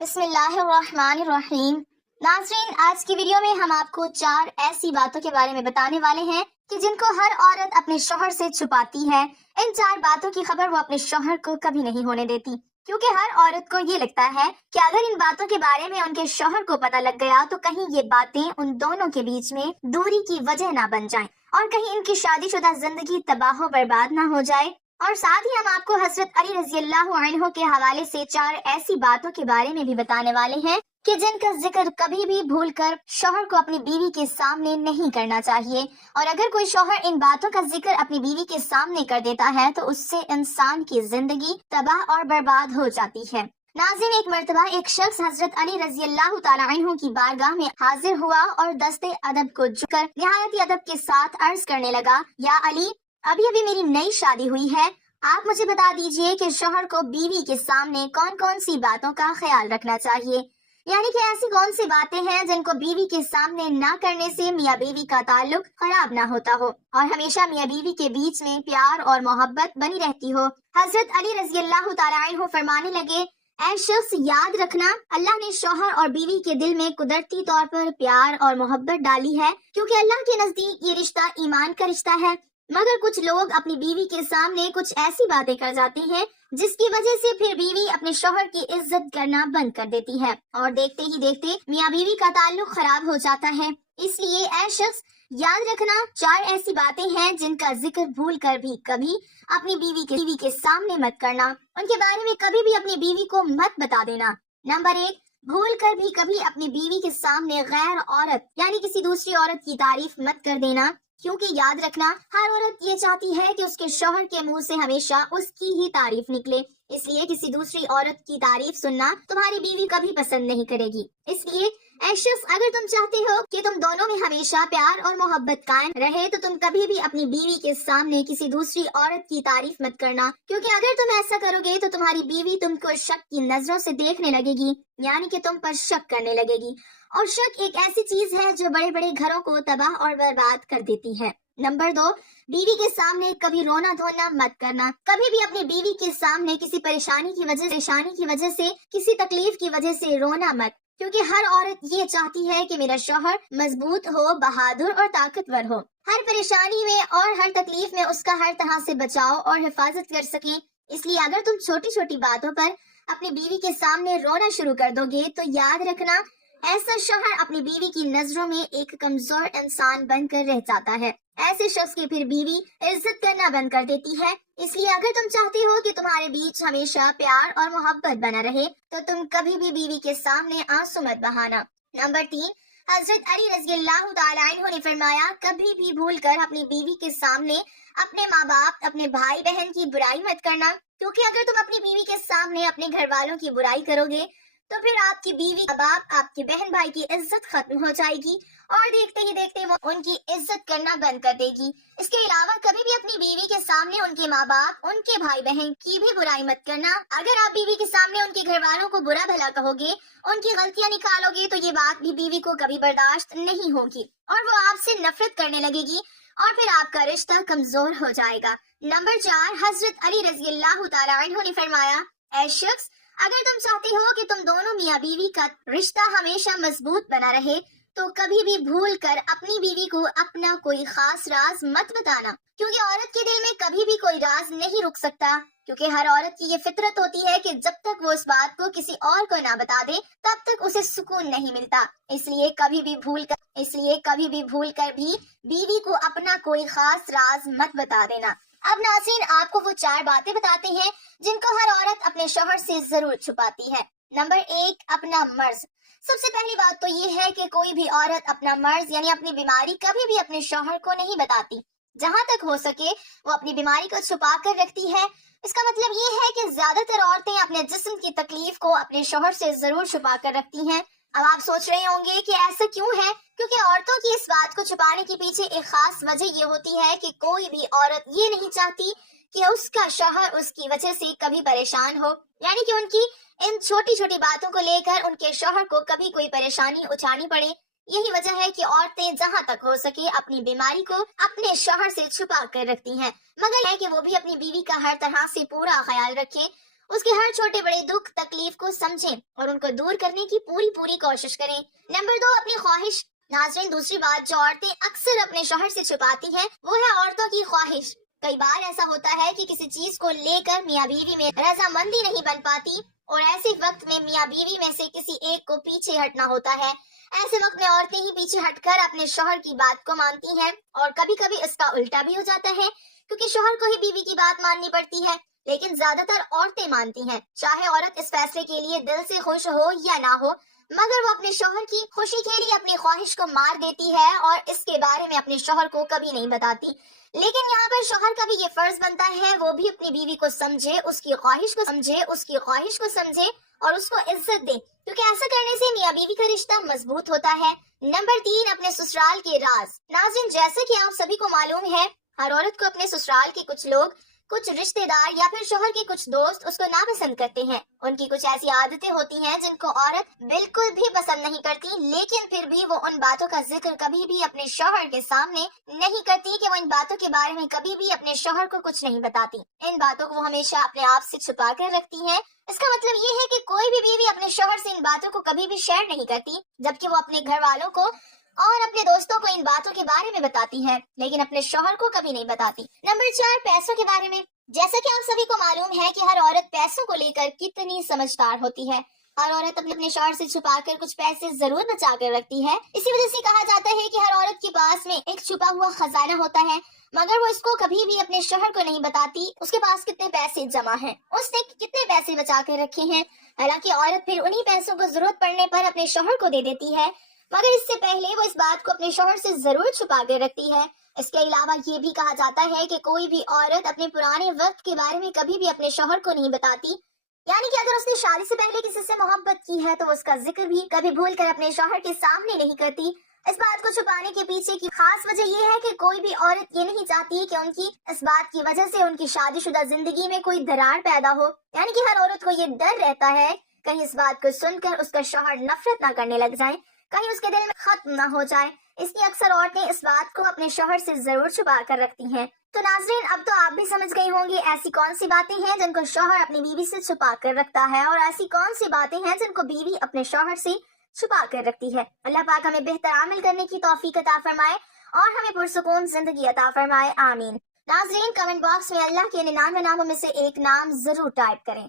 بسم اللہ الرحمن الرحیم۔ ناظرین، آج کی ویڈیو میں ہم آپ کو 4 ایسی باتوں کے بارے میں بتانے والے ہیں کہ جن کو ہر عورت اپنے شوہر سے چھپاتی ہے۔ ان 4 باتوں کی خبر وہ اپنے شوہر کو کبھی نہیں ہونے دیتی، کیونکہ ہر عورت کو یہ لگتا ہے کہ اگر ان باتوں کے بارے میں ان کے شوہر کو پتہ لگ گیا تو کہیں یہ باتیں ان دونوں کے بیچ میں دوری کی وجہ نہ بن جائیں اور کہیں ان کی شادی شدہ زندگی تباہ و برباد نہ ہو جائے۔ اور ساتھ ہی ہم آپ کو حضرت علی رضی اللہ عنہ کے حوالے سے 4 ایسی باتوں کے بارے میں بھی بتانے والے ہیں کہ جن کا ذکر کبھی بھی بھول کر شوہر کو اپنی بیوی کے سامنے نہیں کرنا چاہیے، اور اگر کوئی شوہر ان باتوں کا ذکر اپنی بیوی کے سامنے کر دیتا ہے تو اس سے انسان کی زندگی تباہ اور برباد ہو جاتی ہے۔ ناظرین، ایک مرتبہ ایک شخص حضرت علی رضی اللہ تعالی عنہ کی بارگاہ میں حاضر ہوا اور دستے ادب کو جھک کر نہایت ادب کے ساتھ عرض کرنے لگا، یا علی، ابھی میری نئی شادی ہوئی ہے، آپ مجھے بتا دیجئے کہ شوہر کو بیوی کے سامنے کون کون سی باتوں کا خیال رکھنا چاہیے، یعنی کہ ایسی کون سی باتیں ہیں جن کو بیوی کے سامنے نہ کرنے سے میاں بیوی کا تعلق خراب نہ ہوتا ہو اور ہمیشہ میاں بیوی کے بیچ میں پیار اور محبت بنی رہتی ہو۔ حضرت علی رضی اللہ تعالی عنہ فرمانے لگے، اے شخص، یاد رکھنا، اللہ نے شوہر اور بیوی کے دل میں قدرتی طور پر پیار اور محبت ڈالی ہے، کیونکہ اللہ کے نزدیک یہ رشتہ ایمان کا رشتہ ہے، مگر کچھ لوگ اپنی بیوی کے سامنے کچھ ایسی باتیں کر جاتے ہیں جس کی وجہ سے پھر بیوی اپنے شوہر کی عزت کرنا بند کر دیتی ہے اور دیکھتے ہی دیکھتے میاں بیوی کا تعلق خراب ہو جاتا ہے۔ اس لیے اے شخص، یاد رکھنا، 4 ایسی باتیں ہیں جن کا ذکر بھول کر بھی کبھی اپنی بیوی کے سامنے مت کرنا، ان کے بارے میں کبھی بھی اپنی بیوی کو مت بتا دینا۔ نمبر 1، بھول کر بھی کبھی اپنی بیوی کے سامنے غیر عورت یعنی کسی دوسری عورت کی تعریف مت کر دینا، کیونکہ یاد رکھنا، ہر عورت یہ چاہتی ہے کہ اس کے شوہر کے منہ سے ہمیشہ اس کی ہی تعریف نکلے، اس لیے کسی دوسری عورت کی تعریف سننا تمہاری بیوی کبھی پسند نہیں کرے گی۔ اس لیے اے شخص، اگر تم چاہتے ہو کہ تم دونوں میں ہمیشہ پیار اور محبت قائم رہے تو تم کبھی بھی اپنی بیوی کے سامنے کسی دوسری عورت کی تعریف مت کرنا، کیونکہ اگر تم ایسا کرو گے تو تمہاری بیوی تم کو شک کی نظروں سے دیکھنے لگے گی، یعنی کہ تم پر شک کرنے لگے گی، اور شک ایک ایسی چیز ہے جو بڑے بڑے گھروں کو تباہ اور برباد کر دیتی ہے۔ نمبر 2، بیوی کے سامنے کبھی رونا دھونا مت کرنا۔ کبھی بھی اپنی بیوی کے سامنے کسی پریشانی کی وجہ سے کسی تکلیف کی وجہ سے رونا مت، کیونکہ ہر عورت یہ چاہتی ہے کہ میرا شوہر مضبوط ہو، بہادر اور طاقتور ہو، ہر پریشانی میں اور ہر تکلیف میں اس کا ہر طرح سے بچاؤ اور حفاظت کر سکیں۔ اس لیے اگر تم چھوٹی چھوٹی باتوں پر اپنی بیوی کے سامنے رونا شروع کر دو گے تو یاد رکھنا، ایسا شوہر اپنی بیوی کی نظروں میں ایک کمزور انسان بن کر رہ جاتا ہے، ایسے شخص کی پھر بیوی عزت کرنا بند کر دیتی ہے۔ اس لیے اگر تم چاہتے ہو کہ تمہارے بیچ ہمیشہ پیار اور محبت بنا رہے تو تم کبھی بھی بیوی کے سامنے آنسو مت بہانا۔ نمبر 3، حضرت علی رضی اللہ تعالی عنہ نے فرمایا، کبھی بھی بھول کر اپنی بیوی کے سامنے اپنے ماں باپ، اپنے بھائی بہن کی برائی مت کرنا، کیونکہ اگر تم اپنی بیوی کے سامنے اپنے گھر والوں کی برائی کرو گے تو پھر آپ کی بیوی، باپ، آپ کے بہن بھائی کی عزت ختم ہو جائے گی اور دیکھتے ہی دیکھتے وہ ان کی عزت کرنا بند کر دے گی۔ اس کے علاوہ کبھی بھی اپنی بیوی کے سامنے ان کے ماں باپ، ان کے بھائی بہن کی بھی برائی مت کرنا۔ اگر آپ بیوی کے سامنے ان کے گھر والوں کو برا بھلا کہو گے، ان کی غلطیاں نکالو گے تو یہ بات بھی بیوی کو کبھی برداشت نہیں ہوگی اور وہ آپ سے نفرت کرنے لگے گی اور پھر آپ کا رشتہ کمزور ہو جائے گا۔ نمبر 4، حضرت علی رضی اللہ تعالی عنہ نے فرمایا، اے شخص، اگر تم چاہتے ہو کہ تم دونوں میاں بیوی کا رشتہ ہمیشہ مضبوط بنا رہے تو کبھی بھی بھول کر اپنی بیوی کو اپنا کوئی خاص راز مت بتانا، کیونکہ عورت کے دل میں کبھی بھی کوئی راز نہیں رک سکتا، کیونکہ ہر عورت کی یہ فطرت ہوتی ہے کہ جب تک وہ اس بات کو کسی اور کو نہ بتا دے تب تک اسے سکون نہیں ملتا۔ اس لیے کبھی بھی بھول کر بھی بیوی کو اپنا کوئی خاص راز مت بتا دینا۔ اب ناظرین، آپ کو وہ 4 باتیں بتاتے ہیں جن کو ہر عورت اپنے شوہر سے ضرور چھپاتی ہے۔ نمبر 1، اپنا مرض۔ سب سے پہلی بات تو یہ ہے کہ کوئی بھی عورت اپنا مرض یعنی اپنی بیماری کبھی بھی اپنے شوہر کو نہیں بتاتی، جہاں تک ہو سکے وہ اپنی بیماری کو چھپا کر رکھتی ہے۔ اس کا مطلب یہ ہے کہ زیادہ تر عورتیں اپنے جسم کی تکلیف کو اپنے شوہر سے ضرور چھپا کر رکھتی ہیں۔ اب آپ سوچ رہے ہوں گے کہ ایسا کیوں ہے؟ کیونکہ عورتوں کی اس بات کو چھپانے کے پیچھے ایک خاص وجہ یہ ہوتی ہے کہ کوئی بھی عورت یہ نہیں چاہتی کہ اس کا شوہر اس کی وجہ سے کبھی پریشان ہو، یعنی کہ ان کی ان چھوٹی چھوٹی باتوں کو لے کر ان کے شوہر کو کبھی کوئی پریشانی اٹھانی پڑے۔ یہی وجہ ہے کہ عورتیں جہاں تک ہو سکے اپنی بیماری کو اپنے شوہر سے چھپا کر رکھتی ہیں، مگر یہ ہے کہ وہ بھی اپنی بیوی کا ہر طرح سے پورا خیال رکھیں اس کے ہر چھوٹے بڑے دکھ تکلیف کو سمجھیں اور ان کو دور کرنے کی پوری کوشش کریں۔ نمبر 2، اپنی خواہش۔ ناظرین، دوسری بات جو عورتیں اکثر اپنے شوہر سے چھپاتی ہیں وہ ہے عورتوں کی خواہش۔ کئی بار ایسا ہوتا ہے کہ کسی چیز کو لے کر میاں بیوی میں رضامندی نہیں بن پاتی اور ایسے وقت میں میاں بیوی میں سے کسی ایک کو پیچھے ہٹنا ہوتا ہے۔ ایسے وقت میں عورتیں ہی پیچھے ہٹ کر اپنے شوہر کی بات کو مانتی ہیں اور کبھی کبھی اس کا الٹا بھی ہو جاتا ہے، کیونکہ شوہر کو ہی بیوی کی بات ماننی پڑتی ہے، لیکن زیادہ تر عورتیں مانتی ہیں، چاہے عورت اس فیصلے کے لیے دل سے خوش ہو یا نہ ہو، مگر وہ اپنے شوہر کی خوشی کے لیے اپنی خواہش کو مار دیتی ہے اور اس کے بارے میں اپنے شوہر کو کبھی نہیں بتاتی۔ لیکن یہاں پر شوہر کا بھی یہ فرض بنتا ہے وہ بھی اپنی بیوی کو سمجھے، اس کی خواہش کو سمجھے اور اس کو عزت دے، کیونکہ ایسا کرنے سے میاں بیوی کا رشتہ مضبوط ہوتا ہے۔ نمبر 3، اپنے سسرال کے راز۔ ناظرین، جیسے کہ آپ سبھی کو معلوم ہے، ہر عورت کو اپنے سسرال کے کچھ لوگ، کچھ رشتہ دار یا پھر شوہر کے کچھ دوست اس کو ناپسند کرتے ہیں۔ ان کی کچھ ایسی عادتیں ہوتی ہیں جن کو عورت بالکل بھی پسند نہیں کرتی، لیکن پھر بھی وہ ان باتوں کا ذکر کبھی بھی اپنے شوہر کے سامنے نہیں کرتی کہ وہ ان باتوں کے بارے میں کبھی بھی اپنے شوہر کو کچھ نہیں بتاتی۔ ان باتوں کو وہ ہمیشہ اپنے آپ سے چھپا کر رکھتی ہیں۔ اس کا مطلب یہ ہے کہ کوئی بھی بیوی اپنے شوہر سے ان باتوں کو کبھی بھی شیئر نہیں کرتی، جبکہ وہ اپنے گھر والوں کو اور اپنے دوستوں کو ان باتوں کے بارے میں بتاتی ہے، لیکن اپنے شوہر کو کبھی نہیں بتاتی۔ نمبر 4، پیسوں کے بارے میں۔ جیسا کہ آپ سبھی کو معلوم ہے کہ ہر عورت پیسوں کو لے کر کتنی سمجھدار ہوتی ہے۔ ہر عورت اپنے شوہر سے چھپا کر کچھ پیسے ضرور بچا کر رکھتی ہے۔ اسی وجہ سے کہا جاتا ہے کہ ہر عورت کے پاس میں ایک چھپا ہوا خزانہ ہوتا ہے، مگر وہ اس کو کبھی بھی اپنے شوہر کو نہیں بتاتی اس کے پاس کتنے پیسے جمع ہیں، اس نے کتنے پیسے بچا کر رکھے ہیں۔ حالانکہ عورت پھر انہی پیسوں کو ضرورت پڑنے پر اپنے شوہر کو دے دیتی ہے، مگر اس سے پہلے وہ اس بات کو اپنے شوہر سے ضرور چھپا کر رکھتی ہے۔ اس کے علاوہ یہ بھی کہا جاتا ہے کہ کوئی بھی عورت اپنے پرانے وقت کے بارے میں کبھی بھی اپنے شوہر کو نہیں بتاتی، یعنی کہ اگر اس نے شادی سے پہلے کسی سے محبت کی ہے تو وہ اس کا ذکر بھی کبھی بھول کر اپنے شوہر کے سامنے نہیں کرتی۔ اس بات کو چھپانے کے پیچھے کی خاص وجہ یہ ہے کہ کوئی بھی عورت یہ نہیں چاہتی کہ ان کی اس بات کی وجہ سے ان کی شادی شدہ زندگی میں کوئی درار پیدا ہو، یعنی کہ ہر عورت کو یہ ڈر رہتا ہے کہیں اس بات کو سن کر اس کا شوہر نفرت نہ کرنے لگ جائے، کہیں اس کے دل میں ختم نہ ہو جائے، اس لیے اکثر عورتیں اس بات کو اپنے شوہر سے ضرور چھپا کر رکھتی ہیں۔ تو ناظرین، اب تو آپ بھی سمجھ گئی ہوں گی ایسی کون سی باتیں ہیں جن کو شوہر اپنی بیوی سے چھپا کر رکھتا ہے اور ایسی کون سی باتیں ہیں جن کو بیوی اپنے شوہر سے چھپا کر رکھتی ہے۔ اللہ پاک ہمیں بہتر عمل کرنے کی توفیق عطا فرمائے اور ہمیں پرسکون زندگی عطا فرمائے، آمین۔ ناظرین، کمنٹ باکس میں اللہ کے 99 ناموں میں سے ایک نام ضرور ٹائپ کریں۔